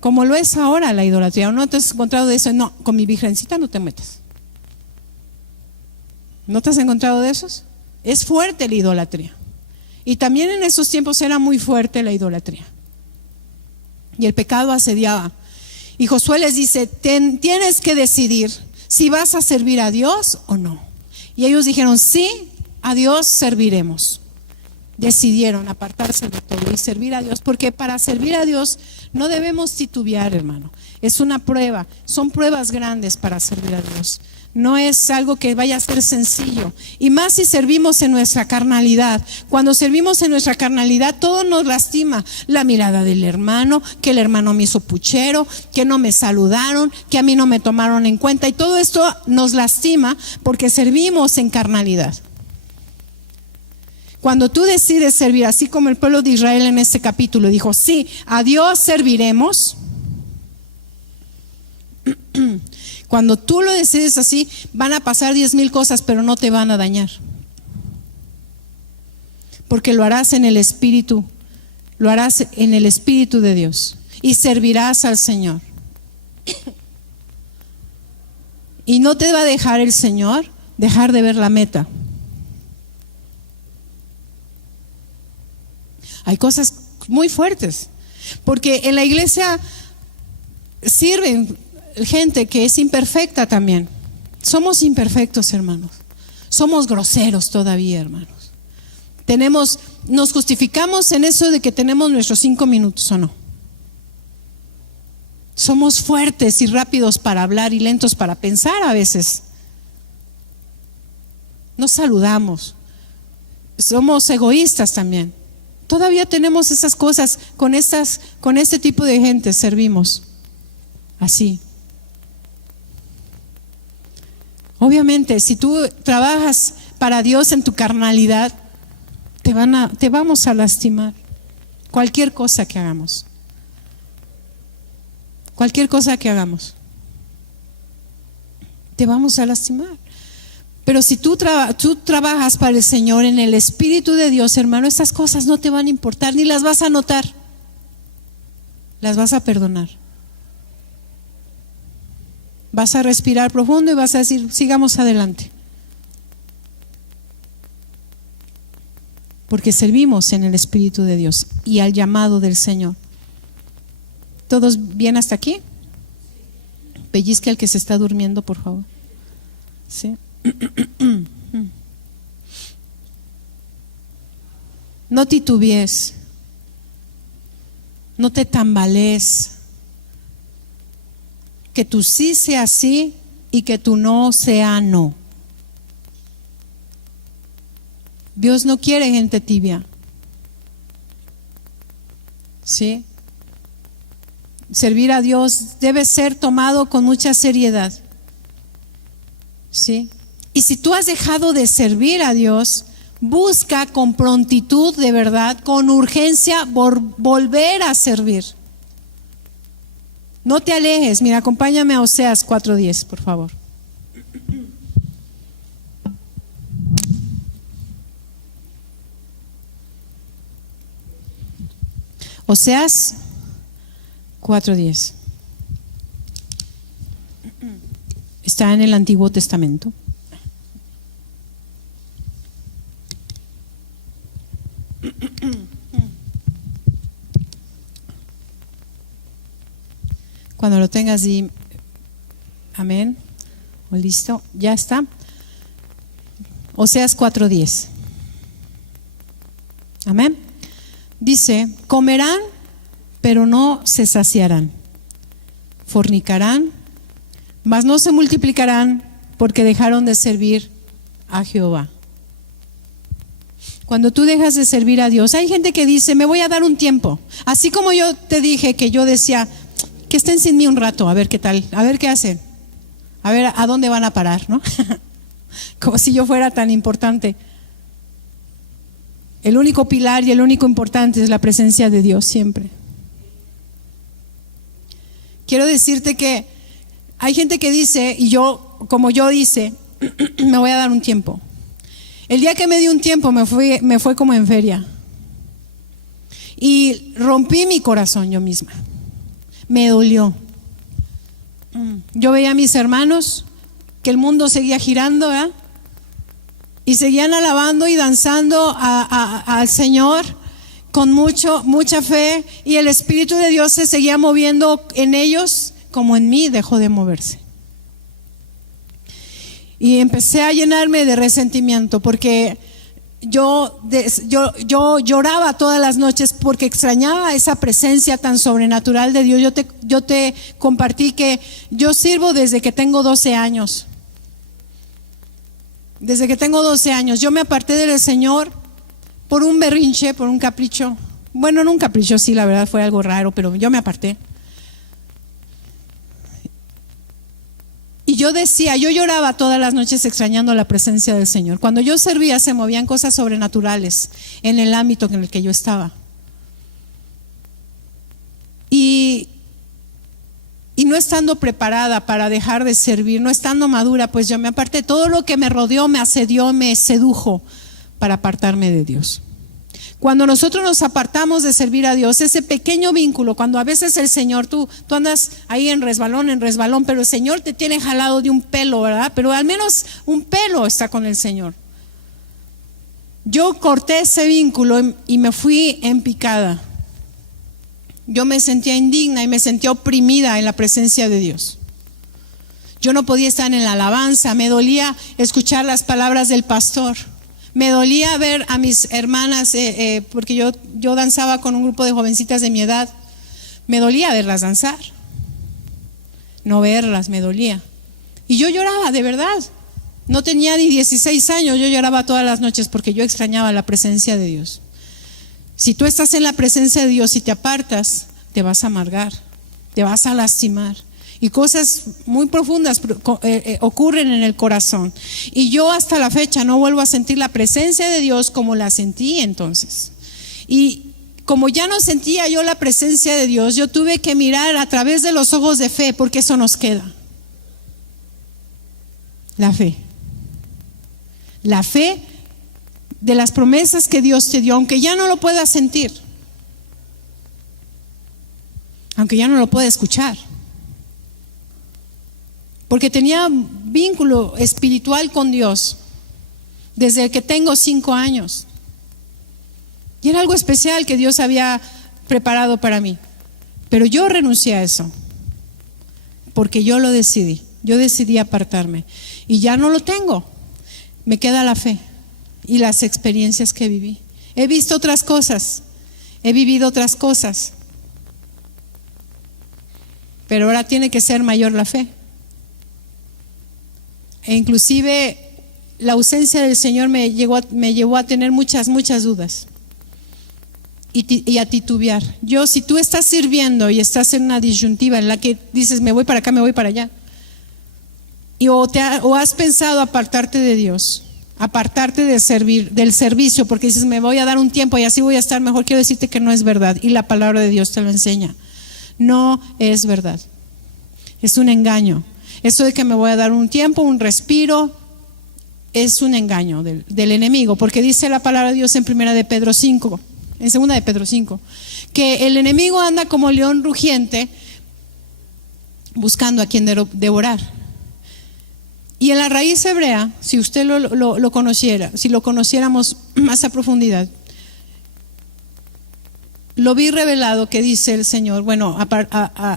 Como lo es ahora la idolatría. ¿No te has encontrado de eso? No, con mi virgencita no te metas. ¿No te has encontrado de esos? Es fuerte la idolatría. Y también en esos tiempos era muy fuerte la idolatría. Y el pecado asediaba. Y Josué les dice: tienes que decidir si vas a servir a Dios o no. Y ellos dijeron: sí, a Dios serviremos. Decidieron apartarse de todo y servir a Dios, porque para servir a Dios no debemos titubear, hermano. Es una prueba, son pruebas grandes para servir a Dios. No es algo que vaya a ser sencillo, y más si servimos en nuestra carnalidad. Cuando servimos en nuestra carnalidad, todo nos lastima. La mirada del hermano, que el hermano me hizo puchero, que no me saludaron, que a mí no me tomaron en cuenta, y todo esto nos lastima porque servimos en carnalidad. Cuando tú decides servir, así como el pueblo de Israel en este capítulo dijo: sí, a Dios serviremos. Cuando tú lo decides así, van a pasar 10,000 cosas, pero no te van a dañar. Porque lo harás en el Espíritu, lo harás en el Espíritu de Dios y servirás al Señor. Y no te va a dejar el Señor dejar de ver la meta. Hay cosas muy fuertes, porque en la iglesia sirven gente que es imperfecta también. Somos imperfectos, hermanos. Somos groseros todavía, hermanos. Nos justificamos en eso de que tenemos nuestros 5 minutos, ¿o no? Somos fuertes y rápidos para hablar y lentos para pensar a veces. Nos saludamos. Somos egoístas también. Todavía tenemos esas cosas. Con este tipo de gente servimos así. Obviamente, si tú trabajas para Dios en tu carnalidad, te vamos a lastimar. Cualquier cosa que hagamos. Cualquier cosa que hagamos, te vamos a lastimar. Pero si tú trabajas para el Señor en el Espíritu de Dios, hermano, estas cosas no te van a importar, ni las vas a notar. Las vas a perdonar. Vas a respirar profundo y vas a decir, sigamos adelante. Porque servimos en el Espíritu de Dios y al llamado del Señor. ¿Todos bien hasta aquí? Pellizque al que se está durmiendo, por favor. ¿Sí? No titubees. No te tambalees. Que tu sí sea sí y que tu no sea no. Dios no quiere gente tibia. ¿Sí? Servir a Dios debe ser tomado con mucha seriedad. ¿Sí? Y si tú has dejado de servir a Dios, busca con prontitud, de verdad, con urgencia, volver a servir. No te alejes. Mira, acompáñame a Oseas 4:10, por favor. Oseas 4:10. Está en el Antiguo Testamento. Cuando lo tengas, di amén. O listo, ya está. Oseas 4:10. Amén. Dice: comerán, pero no se saciarán. Fornicarán, mas no se multiplicarán, porque dejaron de servir a Jehová. Cuando tú dejas de servir a Dios, hay gente que dice, me voy a dar un tiempo. Así como yo te dije que yo decía, que estén sin mí un rato, a ver qué tal, a ver qué hacen, a ver a dónde van a parar, ¿no? Como si yo fuera tan importante. El único pilar y el único importante es la presencia de Dios siempre. Quiero decirte que hay gente que dice, y yo, como yo hice, me voy a dar un tiempo. El día que me di un tiempo me fue como en feria. Y rompí mi corazón yo misma. Me dolió. Yo veía a mis hermanos que el mundo seguía girando, ¿verdad? Y seguían alabando y danzando al Señor con mucha fe, y el Espíritu de Dios se seguía moviendo en ellos, como en mí dejó de moverse. Y empecé a llenarme de resentimiento, porque yo lloraba todas las noches porque extrañaba esa presencia tan sobrenatural de Dios. Yo te compartí que yo sirvo desde que tengo 12 años. Desde que tengo 12 años, yo me aparté del Señor por un berrinche, por un capricho. Bueno, no un capricho, sí, la verdad fue algo raro, pero yo me aparté. Y yo lloraba todas las noches extrañando la presencia del Señor. Cuando yo servía se movían cosas sobrenaturales en el ámbito en el que yo estaba. Y no estando preparada para dejar de servir, no estando madura, pues yo me aparté. Todo lo que me rodeó me asedió, me sedujo para apartarme de Dios. Cuando nosotros nos apartamos de servir a Dios, ese pequeño vínculo, cuando a veces el Señor, tú andas ahí en resbalón, pero el Señor te tiene jalado de un pelo, ¿verdad? Pero al menos un pelo está con el Señor. Yo corté ese vínculo y me fui en picada. Yo me sentía indigna y me sentía oprimida en la presencia de Dios. Yo no podía estar en la alabanza, me dolía escuchar las palabras del pastor. Me dolía ver a mis hermanas, porque yo danzaba con un grupo de jovencitas de mi edad. Me dolía verlas danzar. No verlas, me dolía. Y yo lloraba, de verdad. No tenía ni 16 años, yo lloraba todas las noches porque yo extrañaba la presencia de Dios. Si tú estás en la presencia de Dios y te apartas, te vas a amargar, te vas a lastimar. Y cosas muy profundas ocurren en el corazón. Y yo hasta la fecha no vuelvo a sentir la presencia de Dios como la sentí entonces. Y como ya no sentía yo la presencia de Dios, yo tuve que mirar a través de los ojos de fe, porque eso nos queda. La fe. La fe de las promesas que Dios te dio, aunque ya no lo puedas sentir, aunque ya no lo puedas escuchar. Porque tenía vínculo espiritual con Dios desde que tengo 5 años. Y era algo especial que Dios había preparado para mí. Pero yo renuncié a eso, porque yo lo decidí. Yo decidí apartarme. Y ya no lo tengo. Me queda la fe y las experiencias que viví. He visto otras cosas. He vivido otras cosas. Pero ahora tiene que ser mayor la fe. E inclusive la ausencia del Señor me llevó a tener muchas dudas y a titubear. Si tú estás sirviendo y estás en una disyuntiva en la que dices me voy para acá, me voy para allá, o has pensado apartarte de Dios, apartarte del servicio, porque dices me voy a dar un tiempo y así voy a estar mejor, quiero decirte que no es verdad, y la palabra de Dios te lo enseña. No es verdad, es un engaño. Eso de que me voy a dar un tiempo, un respiro, es un engaño del enemigo, porque dice la palabra de Dios en 2 de Pedro 5, que el enemigo anda como león rugiente buscando a quien devorar. Y en la raíz hebrea, si usted lo conociera, si lo conociéramos más a profundidad, lo vi revelado que dice el Señor,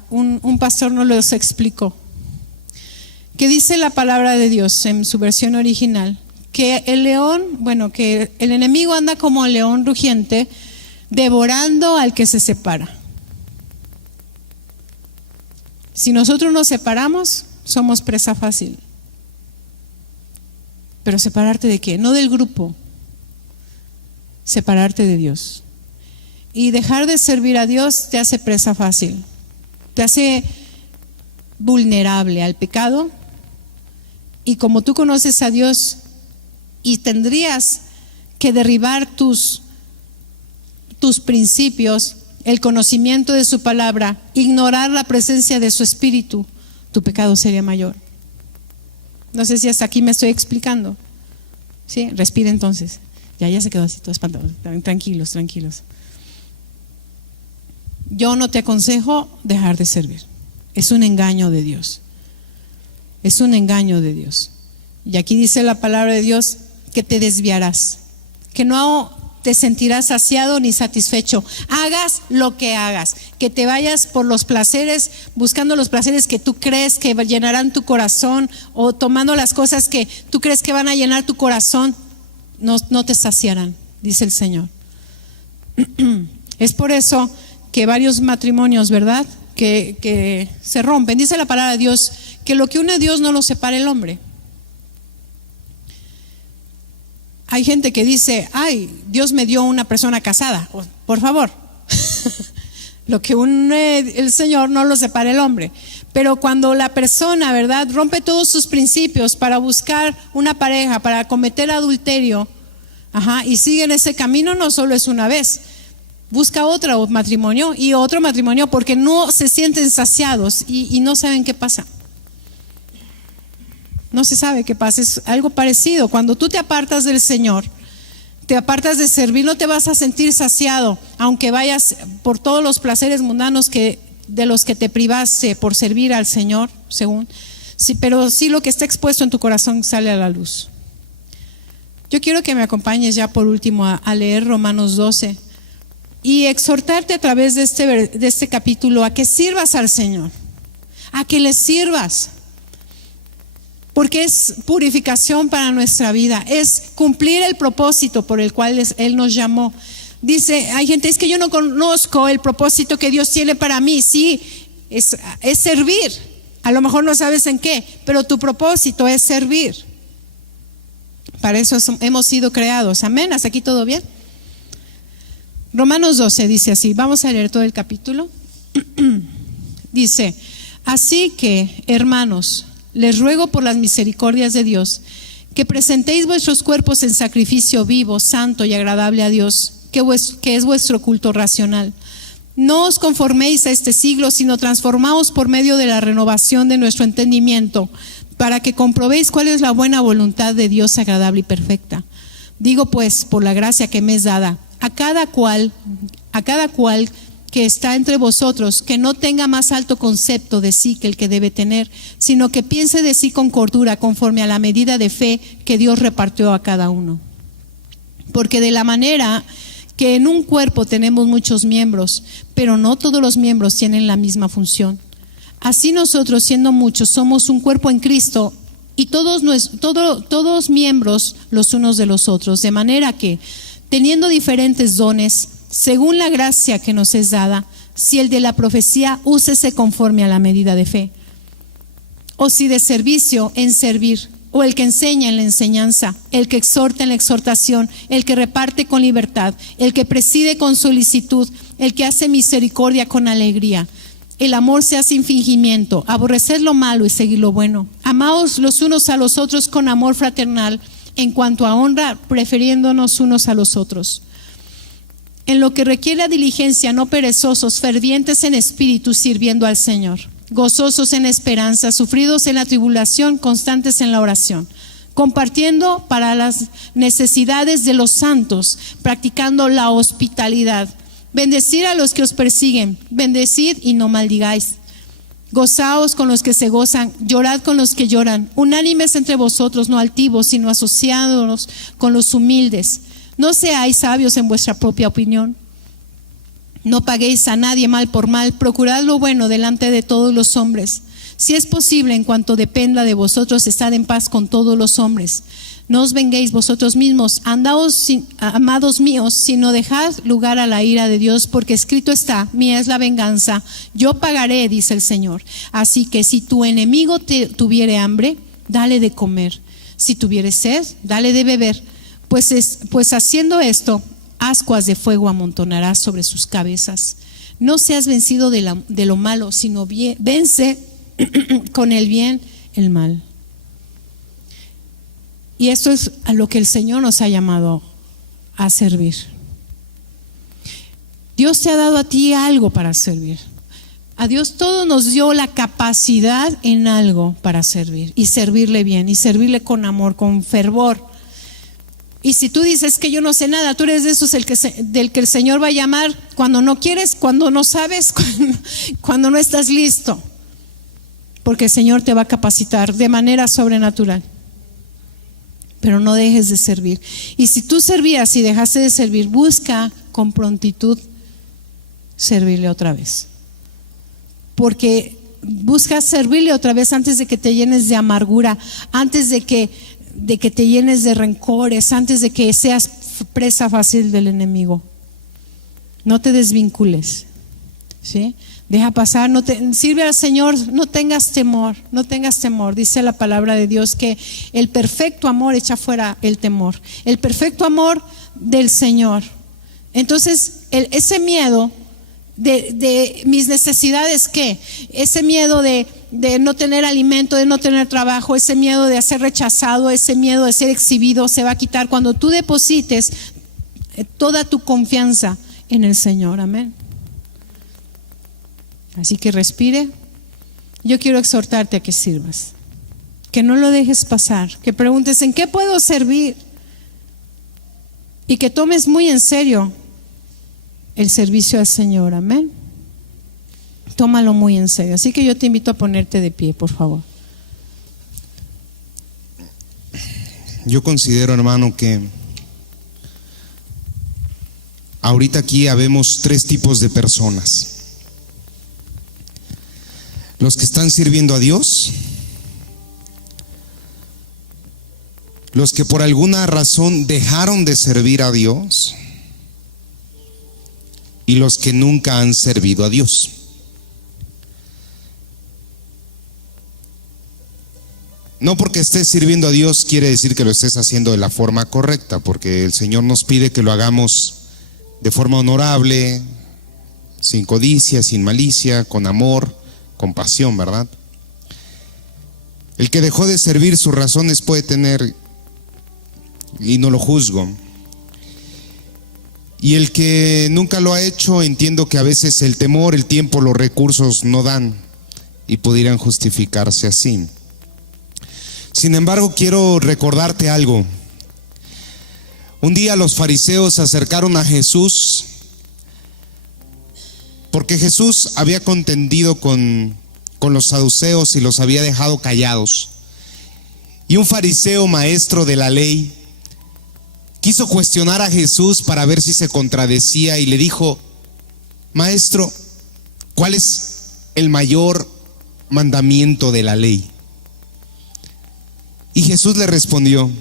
un pastor nos lo explicó, que dice la palabra de Dios en su versión original, que que el enemigo anda como león rugiente devorando al que se separa. Si nosotros nos separamos, somos presa fácil. Pero ¿separarte de qué? No del grupo, separarte de Dios. Y dejar de servir a Dios te hace presa fácil, te hace vulnerable al pecado. Y como tú conoces a Dios y tendrías que derribar tus principios, el conocimiento de su palabra, ignorar la presencia de su espíritu, tu pecado sería mayor. No sé si hasta aquí me estoy explicando. ¿Sí? Respira entonces. Ya se quedó así todo espantado. Tranquilos. Yo no te aconsejo dejar de servir. Es un engaño de Dios. Es un engaño de Dios. Y aquí dice la palabra de Dios que te desviarás, que no te sentirás saciado ni satisfecho. Hagas lo que hagas, que te vayas por los placeres, buscando los placeres que tú crees que llenarán tu corazón, o tomando las cosas que tú crees que van a llenar tu corazón, no te saciarán, dice el Señor. Es por eso que varios matrimonios, ¿verdad?, que se rompen. Dice la palabra de Dios que lo que une a Dios no lo separa el hombre. Hay gente que dice, Dios me dio una persona casada. Por favor, lo que une el Señor no lo separa el hombre. Pero cuando la persona, ¿verdad?, rompe todos sus principios para buscar una pareja, para cometer adulterio, y sigue en ese camino, no solo es una vez, busca otro matrimonio y otro matrimonio porque no se sienten saciados y no saben qué pasa. No se sabe qué pasa. Es algo parecido. Cuando tú te apartas del Señor, te apartas de servir, no te vas a sentir saciado, aunque vayas por todos los placeres mundanos de los que te privaste por servir al Señor, según. Sí, pero sí lo que está expuesto en tu corazón sale a la luz. Yo quiero que me acompañes ya por último a leer Romanos 12 y exhortarte a través de este capítulo a que sirvas al Señor, a que le sirvas, porque es purificación para nuestra vida, es cumplir el propósito por el cual Él nos llamó. Dice, hay gente, es que yo no conozco el propósito que Dios tiene para mí. Sí, es servir. A lo mejor no sabes en qué, pero tu propósito es servir. Para eso hemos sido creados. Amén. ¿Hasta aquí todo bien? Romanos 12 dice así. Vamos a leer todo el capítulo. Dice, así que, hermanos, les ruego por las misericordias de Dios que presentéis vuestros cuerpos en sacrificio vivo, santo y agradable a Dios, que es vuestro culto racional. No os conforméis a este siglo, sino transformaos por medio de la renovación de nuestro entendimiento, para que comprobéis cuál es la buena voluntad de Dios agradable y perfecta. Digo pues, por la gracia que me es dada, a cada cual que está entre vosotros, que no tenga más alto concepto de sí que el que debe tener, sino que piense de sí con cordura, conforme a la medida de fe que Dios repartió a cada uno. Porque de la manera que en un cuerpo tenemos muchos miembros, pero no todos los miembros tienen la misma función. Así nosotros, siendo muchos, somos un cuerpo en Cristo y todos miembros los unos de los otros, de manera que, teniendo diferentes dones, según la gracia que nos es dada, si el de la profecía, úsese conforme a la medida de fe, o si de servicio, en servir, o el que enseña en la enseñanza, el que exhorta en la exhortación, el que reparte con libertad, el que preside con solicitud, el que hace misericordia con alegría. El amor sea sin fingimiento, aborreced lo malo y seguid lo bueno. Amaos los unos a los otros con amor fraternal, en cuanto a honra, prefiriéndonos unos a los otros. En lo que requiere diligencia, no perezosos, fervientes en espíritu, sirviendo al Señor, gozosos en esperanza, sufridos en la tribulación, constantes en la oración, compartiendo para las necesidades de los santos, practicando la hospitalidad. Bendecid a los que os persiguen, bendecid y no maldigáis. Gozaos con los que se gozan, llorad con los que lloran, unánimes entre vosotros, no altivos, sino asociados con los humildes. No seáis sabios en vuestra propia opinión. No paguéis a nadie mal por mal, procurad lo bueno delante de todos los hombres. Si es posible, en cuanto dependa de vosotros, estad en paz con todos los hombres. No os venguéis vosotros mismos, andaos, amados míos, sino dejad lugar a la ira de Dios, porque escrito está, mía es la venganza, yo pagaré, dice el Señor. Así que si tu enemigo tuviere hambre, dale de comer. Si tuviere sed, dale de beber. Pues haciendo esto, ascuas de fuego amontonarás sobre sus cabezas. No seas vencido de lo malo, sino vence con el bien el mal. Y esto es a lo que el Señor nos ha llamado a servir. Dios te ha dado a ti algo para servir. A Dios todo nos dio la capacidad en algo para servir y servirle bien y servirle con amor, con fervor. Y si tú dices que yo no sé nada, tú eres de esos del que el Señor va a llamar cuando no quieres, cuando no sabes, cuando no estás listo. Porque el Señor te va a capacitar de manera sobrenatural. Pero no dejes de servir. Y si tú servías y dejaste de servir, busca con prontitud servirle otra vez. Porque busca servirle otra vez antes de que te llenes de amargura, antes de que te llenes de rencores, antes de que seas presa fácil del enemigo. No te desvincules, ¿sí? Deja pasar, sirve al Señor, no tengas temor. Dice la palabra de Dios que el perfecto amor echa fuera el temor. El perfecto amor del Señor. Entonces, ese miedo de mis necesidades, ¿qué? Ese miedo de no tener alimento, de no tener trabajo, ese miedo de ser rechazado, ese miedo de ser exhibido, se va a quitar cuando tú deposites toda tu confianza en el Señor. Amén. Así que respire. Yo quiero exhortarte a que sirvas, que no lo dejes pasar, que preguntes ¿en qué puedo servir? y que tomes muy en serio el servicio al Señor. Amén. Tómalo muy en serio. Así que yo te invito a ponerte de pie, por favor. Yo considero, hermano, que ahorita aquí habemos tres tipos de personas: los que están sirviendo a Dios, los que por alguna razón dejaron de servir a Dios, y los que nunca han servido a Dios. No porque estés sirviendo a Dios quiere decir que lo estés haciendo de la forma correcta, porque el Señor nos pide que lo hagamos de forma honorable, sin codicia, sin malicia, con amor, con pasión, ¿verdad? El que dejó de servir, sus razones puede tener, y no lo juzgo. Y el que nunca lo ha hecho, entiendo que a veces el temor, el tiempo, los recursos no dan y pudieran justificarse así. Sin embargo, quiero recordarte algo. Un día los fariseos se acercaron a Jesús porque Jesús había contendido con los saduceos y los había dejado callados. Y un fariseo, maestro de la ley, quiso cuestionar a Jesús para ver si se contradecía y le dijo: Maestro, ¿cuál es el mayor mandamiento de la ley? Y Jesús le respondió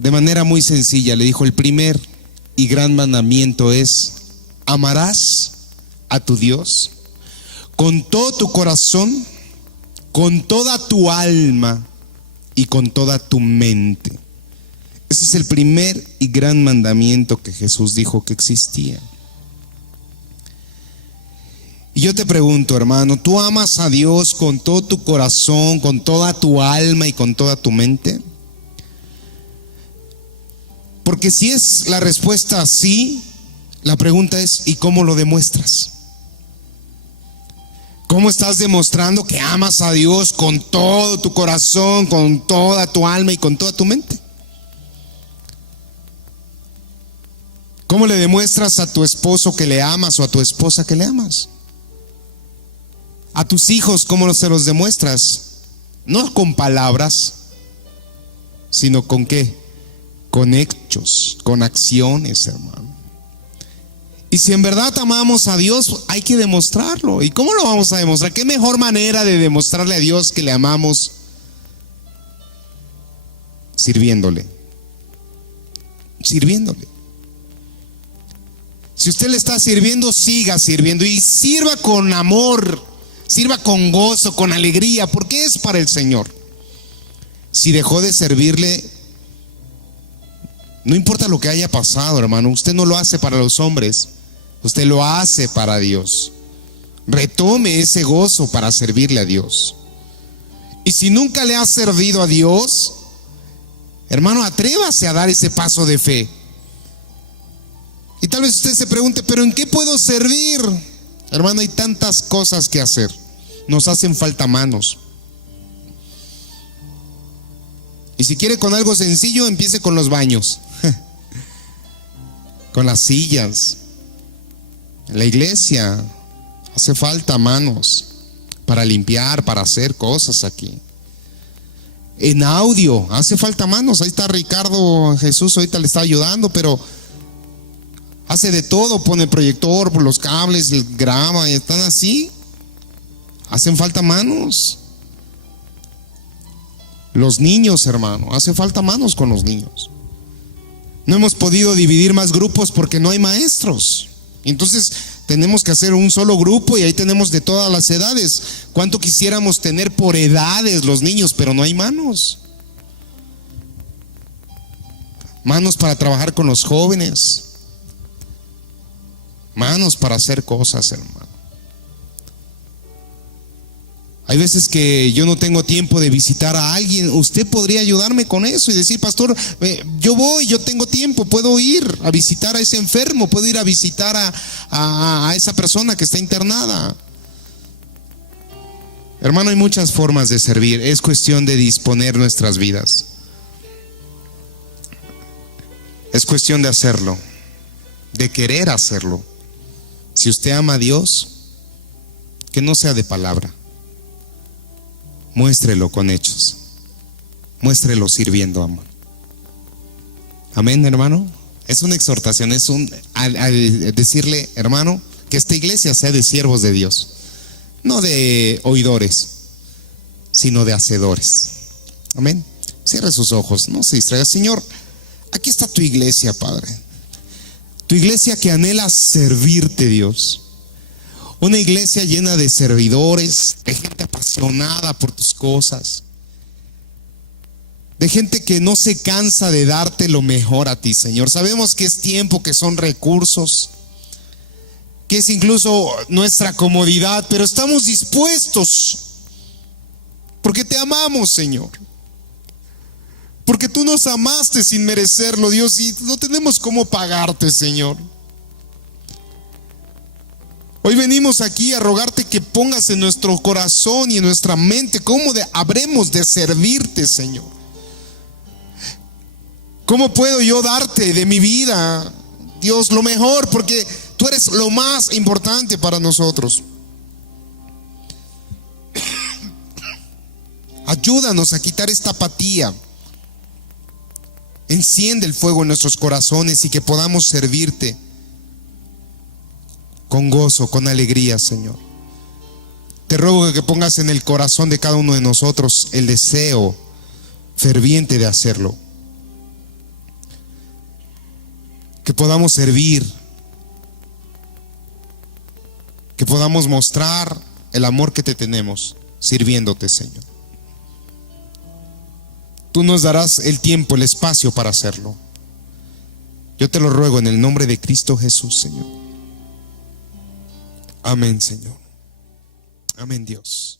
de manera muy sencilla, le dijo: el primer y gran mandamiento es: amarás a tu Dios con todo tu corazón, con toda tu alma y con toda tu mente. Ese es el primer y gran mandamiento que Jesús dijo que existía. Y yo te pregunto, hermano, ¿tú amas a Dios con todo tu corazón, con toda tu alma y con toda tu mente? Porque si es la respuesta sí, la pregunta es: ¿y cómo lo demuestras? ¿Cómo estás demostrando que amas a Dios con todo tu corazón, con toda tu alma y con toda tu mente? ¿Cómo le demuestras a tu esposo que le amas o a tu esposa que le amas? A tus hijos, ¿cómo se los demuestras? No con palabras, sino con ¿qué? Con hechos, con acciones, hermano. Y si en verdad amamos a Dios, hay que demostrarlo. ¿Y cómo lo vamos a demostrar? ¿Qué mejor manera de demostrarle a Dios que le amamos? Sirviéndole. Sirviéndole. Si usted le está sirviendo, siga sirviendo y sirva con amor. Sirva con gozo, con alegría, porque es para el Señor. Si dejó de servirle, no importa lo que haya pasado, hermano, usted no lo hace para los hombres, usted lo hace para Dios. Retome ese gozo para servirle a Dios. Y si nunca le ha servido a Dios, hermano, atrévase a dar ese paso de fe. Y tal vez usted se pregunte: ¿pero en qué puedo servir? Hermano, hay tantas cosas que hacer. Nos hacen falta manos. Y si quiere con algo sencillo, empiece con los baños, con las sillas. En la iglesia hace falta manos para limpiar, para hacer cosas aquí. En audio hace falta manos. Ahí está Ricardo Jesús, ahorita le está ayudando, pero hace de todo, pone el proyector, por los cables, graba, y están así. Hacen falta manos. Los niños, hermano, hace falta manos con los niños. No hemos podido dividir más grupos porque no hay maestros. Entonces tenemos que hacer un solo grupo y ahí tenemos de todas las edades. ¿Cuánto quisiéramos tener por edades los niños? Pero no hay manos. Manos para trabajar con los jóvenes. Manos para hacer cosas, hermano. Hay veces que yo no tengo tiempo de visitar a alguien. Usted podría ayudarme con eso y decir: pastor, yo tengo tiempo, puedo ir a visitar a ese enfermo, puedo ir a visitar a esa persona que está internada. Hermano, hay muchas formas de servir. Es cuestión de disponer nuestras vidas. Es cuestión de hacerlo, de querer hacerlo. Si usted ama a Dios, que no sea de palabra, muéstrelo con hechos, muéstrelo sirviendo amor. Amén, hermano. Es una exhortación, es al decirle, hermano, que esta iglesia sea de siervos de Dios, no de oidores, sino de hacedores. Amén. Cierre sus ojos, no se distraiga. Señor, aquí está tu iglesia, Padre. Tu iglesia que anhela servirte, Dios. Una iglesia llena de servidores, de gente apasionada por tus cosas, de gente que no se cansa de darte lo mejor a ti, Señor. Sabemos que es tiempo, que son recursos, que es incluso nuestra comodidad, pero estamos dispuestos porque te amamos, Señor. Porque tú nos amaste sin merecerlo, Dios, y no tenemos cómo pagarte, Señor. Hoy venimos aquí a rogarte que pongas en nuestro corazón y en nuestra mente cómo habremos de servirte, Señor. ¿Cómo puedo yo darte de mi vida, Dios, lo mejor? Porque tú eres lo más importante para nosotros. Ayúdanos a quitar esta apatía. Enciende el fuego en nuestros corazones y que podamos servirte con gozo, con alegría, Señor. Te ruego que pongas en el corazón de cada uno de nosotros el deseo ferviente de hacerlo. Que podamos servir, que podamos mostrar el amor que te tenemos sirviéndote, Señor. Tú nos darás el tiempo, el espacio para hacerlo. Yo te lo ruego en el nombre de Cristo Jesús, Señor. Amén, Señor. Amén, Dios.